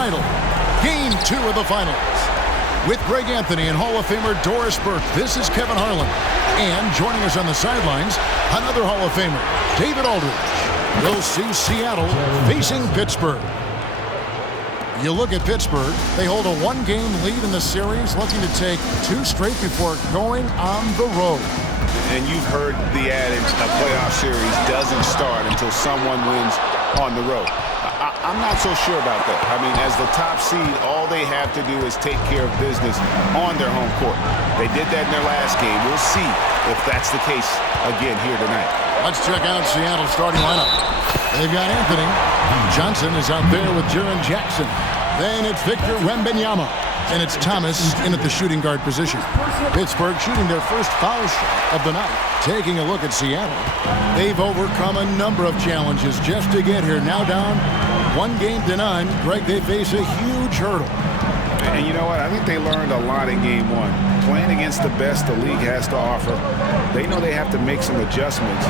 title. Game 2 of the finals. With Greg Anthony and Hall of Famer Doris Burke, this is Kevin Harlan. And joining us on the sidelines, another Hall of Famer, David Aldridge. We'll see Seattle facing Pittsburgh. You look at Pittsburgh, they hold a one-game lead in the series, looking to take 2 straight before going on the road. And you've heard the adage, a playoff series doesn't start until someone wins on the road. I'm not so sure about that. I mean, as the top seed, all they have to do is take care of business on their home court. They did that in their last game. We'll see if that's the case again here tonight. Let's check out Seattle's starting lineup. They've got Anthony. Johnson is out there with Jaren Jackson. Then it's Victor Wembanyama. And it's Thomas in at the shooting guard position. Pittsburgh shooting their first foul shot of the night. Taking a look at Seattle. They've overcome a number of challenges just to get here. Now down 1-9. Greg, they face a huge hurdle. And you know what? I think they learned a lot in Game 1. Playing against the best the league has to offer, they know they have to make some adjustments,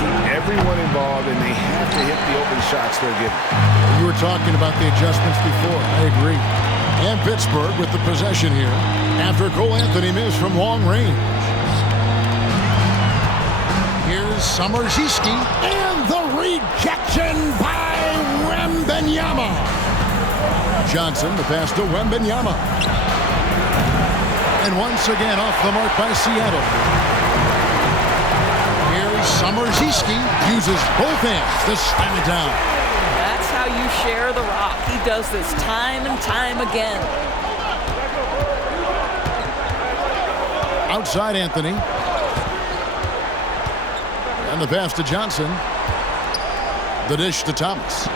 keep everyone involved, and they have to hit the open shots they're given. You were talking about the adjustments before. I agree. And Pittsburgh with the possession here after Cole Anthony missed from long range. Here's Summerzinski and the rejection by Wembanyama. Johnson, the pass to Wembanyama. And once again off the mark by Seattle. Here's Summerzinski, uses both hands to slam it down. That's how you share the rock. He does this time and time again. Outside Anthony. And the pass to Johnson. The dish to Thomas.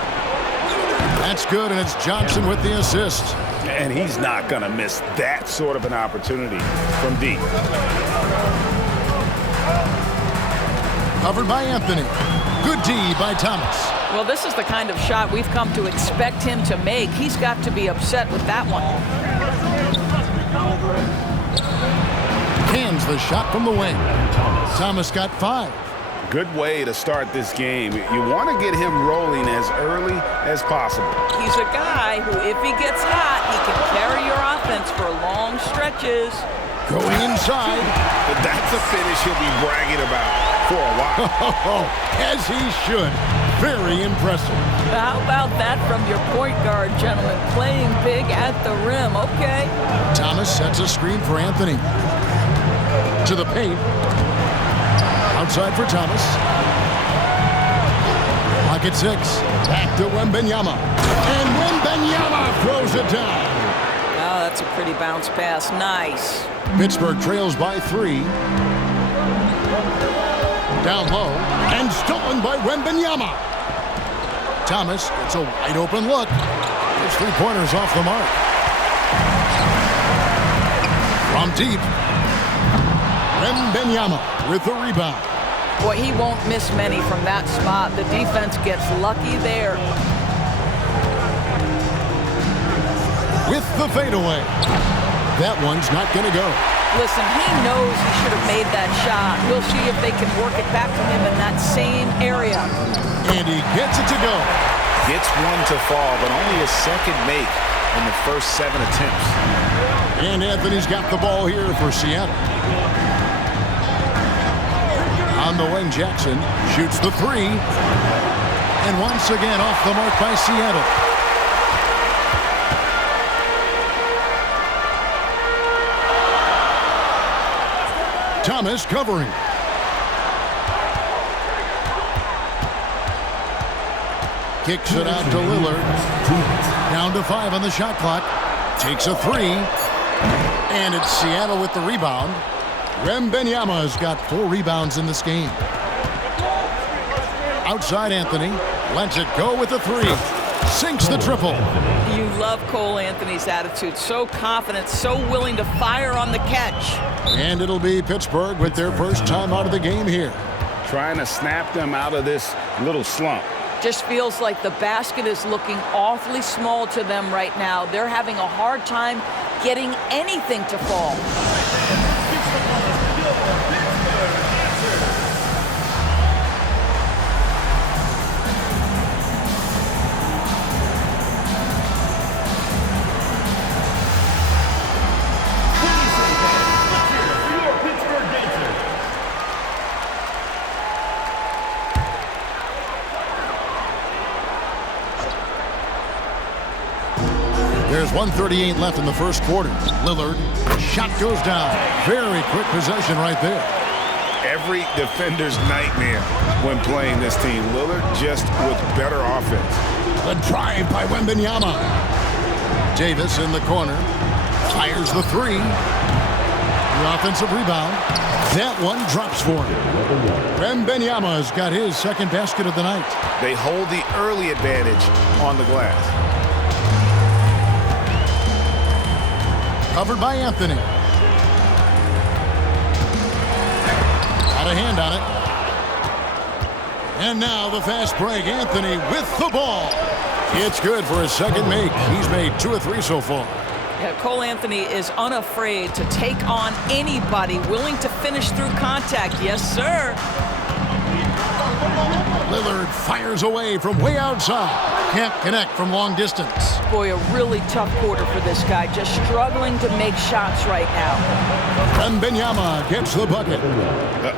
That's good, and it's Johnson with the assist. And he's not going to miss that sort of an opportunity from deep. Covered by Anthony. Good D by Thomas. Well, this is the kind of shot we've come to expect him to make. He's got to be upset with that one. Hands the shot from the wing. Thomas got 5. Good way to start this game. You want to get him rolling as early as possible. He's a guy who, if he gets hot, he can carry your offense for long stretches. Going inside. But that's a finish he'll be bragging about for a while. As he should. Very impressive. How about that from your point guard, gentlemen? Playing big at the rim, okay? Thomas sets a screen for Anthony. To the paint. Outside for Thomas. Pocket 6. Back to Wembanyama. And Wembanyama throws it down. Oh, that's a pretty bounce pass. Nice. Pittsburgh trails by 3. Down low. And stolen by Wembanyama. Thomas gets a wide open look. His 3-pointers off the mark. From deep. Wembanyama with the rebound. Boy, he won't miss many from that spot. The defense gets lucky there. With the fadeaway. That one's not going to go. Listen, he knows he should have made that shot. We'll see if they can work it back to him in that same area. And he gets it to go. Gets one to fall, but only a second make in the first 7 attempts. And Anthony's got the ball here for Seattle. On the wing, Jackson shoots the 3. And once again off the mark by Seattle. Thomas covering. Kicks it out to Lillard. Down to 5 on the shot clock. Takes a 3. And it's Seattle with the rebound. Wembanyama has got 4 rebounds in this game. Outside Anthony. Lets it go with the 3. Sinks the triple. You love Cole Anthony's attitude. So confident, so willing to fire on the catch. And it'll be Pittsburgh with their first time out of the game here. Trying to snap them out of this little slump. Just feels like the basket is looking awfully small to them right now. They're having a hard time getting anything to fall. There's 1:38 left in the first quarter. Lillard, shot goes down. Very quick possession right there. Every defender's nightmare when playing this team. Lillard just with better offense. The drive by Wembanyama. Davis in the corner. Fires the three. The offensive rebound. That one drops for him. Wembanyama has got his second basket of the night. They hold the early advantage on the glass. Covered by Anthony. Got a hand on it. And now the fast break. Anthony with the ball. It's good for his second make. He's made 2 of 3 so far. Yeah, Cole Anthony is unafraid to take on anybody, willing to finish through contact. Yes, sir. Lillard fires away from way outside. Can't connect from long distance. Boy, a really tough quarter for this guy. Just struggling to make shots right now. Wembanyama gets the bucket.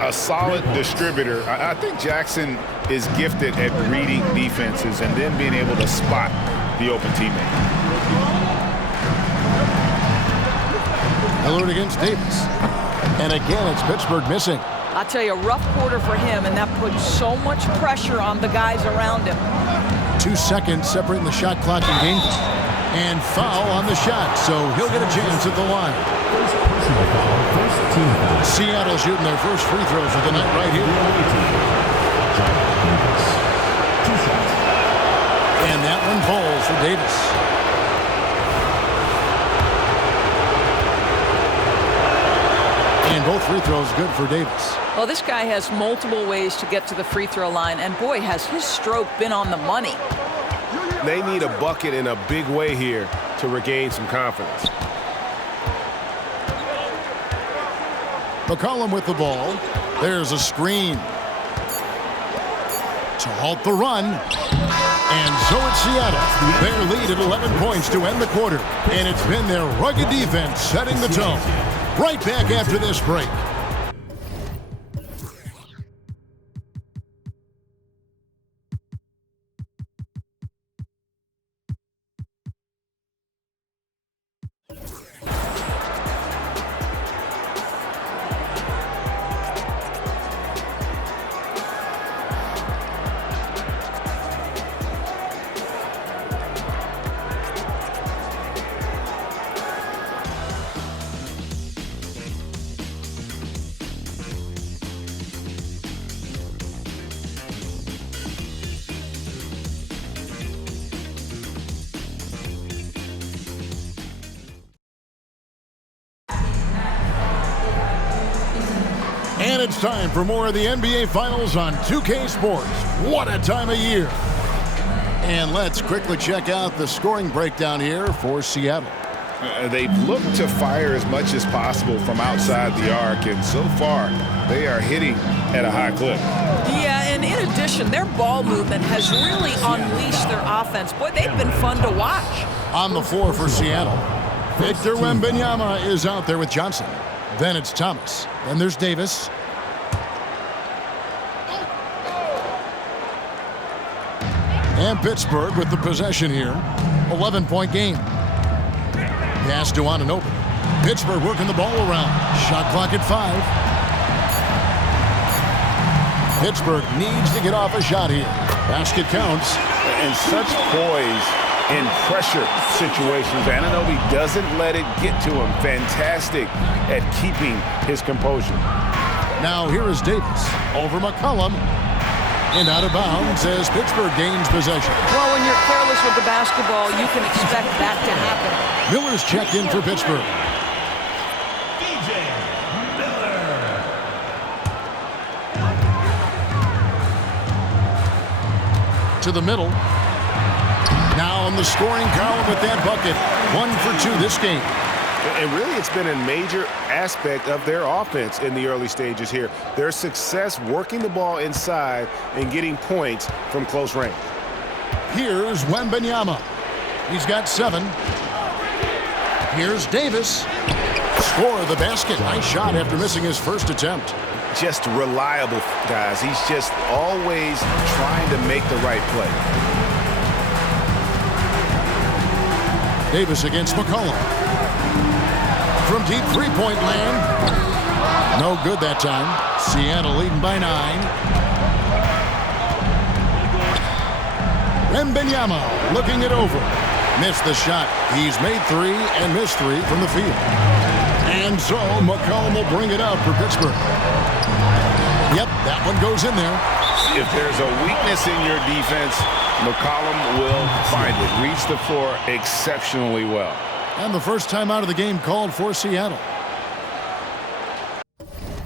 A solid distributor. I think Jackson is gifted at reading defenses and then being able to spot the open teammate. Lillard against Davis. And again, it's Pittsburgh missing. I'll tell you, a rough quarter for him, and that puts so much pressure on the guys around him. 2 seconds separating the shot clock and game clock. And foul on the shot, so he'll get a chance at the line. Seattle shooting their first free throws of the night right here. And that one falls for Davis. And both free throws good for Davis. Well, this guy has multiple ways to get to the free throw line, and boy, has his stroke been on the money. They need a bucket in a big way here to regain some confidence. McCollum with the ball. There's a screen to halt the run. And so it's Seattle. Their lead at 11 points to end the quarter. And it's been their rugged defense setting the tone. Right back after this break. And it's time for more of the NBA Finals on 2K Sports. What a time of year. And let's quickly check out the scoring breakdown here for Seattle. They've looked to fire as much as possible from outside the arc, and so far they are hitting at a high clip. Yeah, and in addition, their ball movement has really unleashed their offense. Boy, they've been fun to watch. On the floor for Seattle, Victor Wembanyama is out there with Johnson. Then it's Thomas. Then there's Davis. And Pittsburgh with the possession here. 11-point game. Pass to Anunoby. Pittsburgh working the ball around. Shot clock at 5. Pittsburgh needs to get off a shot here. Basket counts. And such poise in pressure situations. Anunoby doesn't let it get to him. Fantastic at keeping his composure. Now here is Davis over McCollum. And out of bounds as Pittsburgh gains possession. Well, when you're careless with the basketball, you can expect that to happen. Miller's checked in for Pittsburgh. To the middle. Now on the scoring column with that bucket. 1 for 2 this game. And really, it's been a major aspect of their offense in the early stages here. Their success working the ball inside and getting points from close range. Here's Wembanyama. He's got 7. Here's Davis. Score the basket. Nice shot after missing his first attempt. Just reliable, guys. He's just always trying to make the right play. Davis against McCollum. From deep three-point land. No good that time. Seattle leading by 9. Wembanyama looking it over. Missed the shot. He's made 3 and missed 3 from the field. And so McCollum will bring it out for Pittsburgh. Yep, that one goes in there. If there's a weakness in your defense, McCollum will find it. Reach the floor exceptionally well. And the first time out of the game called for Seattle.